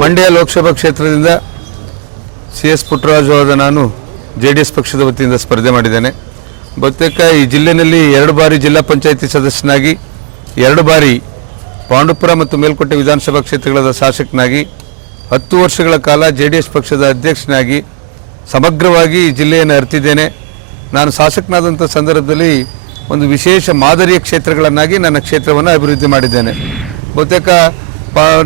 ಮಂಡ್ಯ ಲೋಕಸಭಾ ಕ್ಷೇತ್ರದಿಂದ CS ಪುಟ್ಟರಾಜು ಆದ ನಾನು JDS ಪಕ್ಷದ ವತಿಯಿಂದ ಸ್ಪರ್ಧೆ ಮಾಡಿದ್ದೇನೆ. ಬಹುತೇಕ ಈ ಜಿಲ್ಲೆಯಲ್ಲಿ 2 ಬಾರಿ ಜಿಲ್ಲಾ ಪಂಚಾಯಿತಿ ಸದಸ್ಯನಾಗಿ 2 ಬಾರಿ ಪಾಂಡುಪುರ ಮತ್ತು ಮೇಲ್ಕೋಟೆ ವಿಧಾನಸಭಾ ಕ್ಷೇತ್ರಗಳ ಶಾಸಕನಾಗಿ 10 ವರ್ಷಗಳ ಕಾಲ JDS ಪಕ್ಷದ ಅಧ್ಯಕ್ಷನಾಗಿ ಸಮಗ್ರವಾಗಿ ಈ ಜಿಲ್ಲೆಯನ್ನು ಅರಿತಿದ್ದೇನೆ. ನಾನು ಶಾಸಕನಾದಂಥ ಸಂದರ್ಭದಲ್ಲಿ ಒಂದು ವಿಶೇಷ ಮಾದರಿಯ ಕ್ಷೇತ್ರಗಳನ್ನಾಗಿ ನನ್ನ ಕ್ಷೇತ್ರವನ್ನು ಅಭಿವೃದ್ಧಿ ಮಾಡಿದ್ದೇನೆ. ಬಹುತೇಕ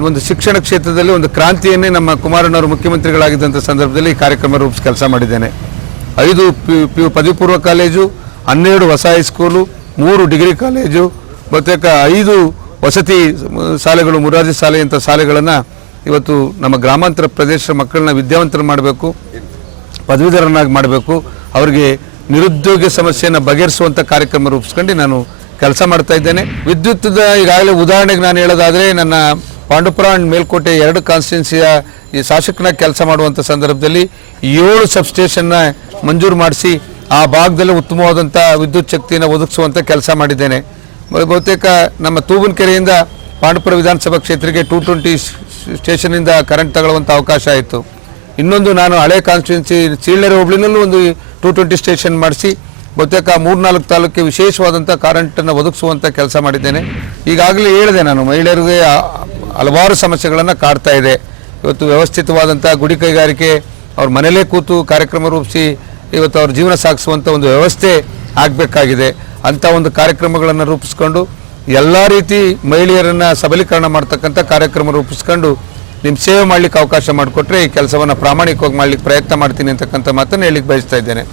ಒಂದು ಶಿಕ್ಷಣ ಕ್ಷೇತ್ರದಲ್ಲಿ ಒಂದು ಕ್ರಾಂತಿಯನ್ನೇ ನಮ್ಮ ಕುಮಾರಣ್ಣವರು ಮುಖ್ಯಮಂತ್ರಿಗಳಾಗಿದ್ದಂಥ ಸಂದರ್ಭದಲ್ಲಿ ಈ ಕಾರ್ಯಕ್ರಮ ರೂಪಿಸಿ ಕೆಲಸ ಮಾಡಿದ್ದೇನೆ. 5 ಪದವಿ ಪೂರ್ವ ಕಾಲೇಜು, 12 ಹೊಸ ಹೈಸ್ಕೂಲು, 3 ಡಿಗ್ರಿ ಕಾಲೇಜು, ಬಹುತೇಕ 5 ವಸತಿ ಶಾಲೆಗಳು, ಮುರಾರ್ಜಿ ಶಾಲೆಯಂಥ ಶಾಲೆಗಳನ್ನು ಇವತ್ತು ನಮ್ಮ ಗ್ರಾಮಾಂತರ ಪ್ರದೇಶದ ಮಕ್ಕಳನ್ನ ವಿದ್ಯಾವಂತರು ಮಾಡಬೇಕು, ಪದವೀಧರನಾಗಿ ಮಾಡಬೇಕು, ಅವರಿಗೆ ನಿರುದ್ಯೋಗ ಸಮಸ್ಯೆಯನ್ನು ಬಗೆಹರಿಸುವಂಥ ಕಾರ್ಯಕ್ರಮ ರೂಪಿಸ್ಕೊಂಡು ನಾನು ಕೆಲಸ ಮಾಡ್ತಾ ಇದ್ದೇನೆ. ವಿದ್ಯುತ್ದ ಈಗಾಗಲೇ ಉದಾಹರಣೆಗೆ ನಾನು ಹೇಳೋದಾದರೆ, ನನ್ನ ಪಾಂಡುಪುರ ಅಂಡ್ ಮೇಲ್ಕೋಟೆ 2 ಕಾನ್ಸ್ಟಿಟ್ಯೂನ್ಸಿಯ ಈ ಶಾಸಕನಾಗಿ ಕೆಲಸ ಮಾಡುವಂಥ ಸಂದರ್ಭದಲ್ಲಿ 7 ಸಬ್ಸ್ಟೇಷನ್ನ ಮಂಜೂರು ಮಾಡಿಸಿ ಆ ಭಾಗದಲ್ಲಿ ಉತ್ತಮವಾದಂಥ ವಿದ್ಯುತ್ ಶಕ್ತಿಯನ್ನು ಒದಗಿಸುವಂಥ ಕೆಲಸ ಮಾಡಿದ್ದೇನೆ. ಬಹುತೇಕ ನಮ್ಮ ತೂಬನಕೆರೆಯಿಂದ ಪಾಂಡುಪುರ ವಿಧಾನಸಭಾ ಕ್ಷೇತ್ರಕ್ಕೆ 220 ಸ್ಟೇಷನಿಂದ ಕರೆಂಟ್ ತಗೊಳ್ಳುವಂಥ ಅವಕಾಶ ಆಯಿತು. ಇನ್ನೊಂದು ನಾನು ಹಳೆ ಕಾನ್ಸ್ಟಿಟ್ಯೂನ್ಸಿ ಚೀಳ್ಳೆರೆ ಹೋಬಳಿನಲ್ಲೂ ಒಂದು 220 ಸ್ಟೇಷನ್ ಮಾಡಿಸಿ ಬಹುತೇಕ 3-4 ತಾಲೂಕಿಗೆ ವಿಶೇಷವಾದಂಥ ಕರೆಂಟನ್ನು ಒದಗಿಸುವಂಥ ಕೆಲಸ ಮಾಡಿದ್ದೇನೆ. ಈಗಾಗಲೇ ಹೇಳಿದೆ ನಾನು, ಮಹಿಳೆಯರಿಗೆ ಹಲವಾರು ಸಮಸ್ಯೆಗಳನ್ನು ಕಾಡ್ತಾ ಇದೆ. ಇವತ್ತು ವ್ಯವಸ್ಥಿತವಾದಂಥ ಗುಡಿ ಕೈಗಾರಿಕೆ ಅವ್ರ ಮನೆಯಲ್ಲೇ ಕೂತು ಕಾರ್ಯಕ್ರಮ ರೂಪಿಸಿ ಇವತ್ತು ಅವ್ರ ಜೀವನ ಸಾಗಿಸುವಂಥ ಒಂದು ವ್ಯವಸ್ಥೆ ಆಗಬೇಕಾಗಿದೆ. ಅಂಥ ಒಂದು ಕಾರ್ಯಕ್ರಮಗಳನ್ನು ರೂಪಿಸ್ಕೊಂಡು ಎಲ್ಲ ರೀತಿ ಮಹಿಳೆಯರನ್ನು ಸಬಲೀಕರಣ ಮಾಡ್ತಕ್ಕಂಥ ಕಾರ್ಯಕ್ರಮ ರೂಪಿಸ್ಕೊಂಡು ನಿಮ್ಮ ಸೇವೆ ಮಾಡಲಿಕ್ಕೆ ಅವಕಾಶ ಮಾಡಿಕೊಟ್ರೆ ಈ ಕೆಲಸವನ್ನು ಪ್ರಾಮಾಣಿಕವಾಗಿ ಮಾಡಲಿಕ್ಕೆ ಪ್ರಯತ್ನ ಮಾಡ್ತೀನಿ ಅಂತಕ್ಕಂಥ ಮಾತನ್ನು ಹೇಳಲಿಕ್ಕೆ ಬಯಸ್ತಾ ಇದ್ದೇನೆ.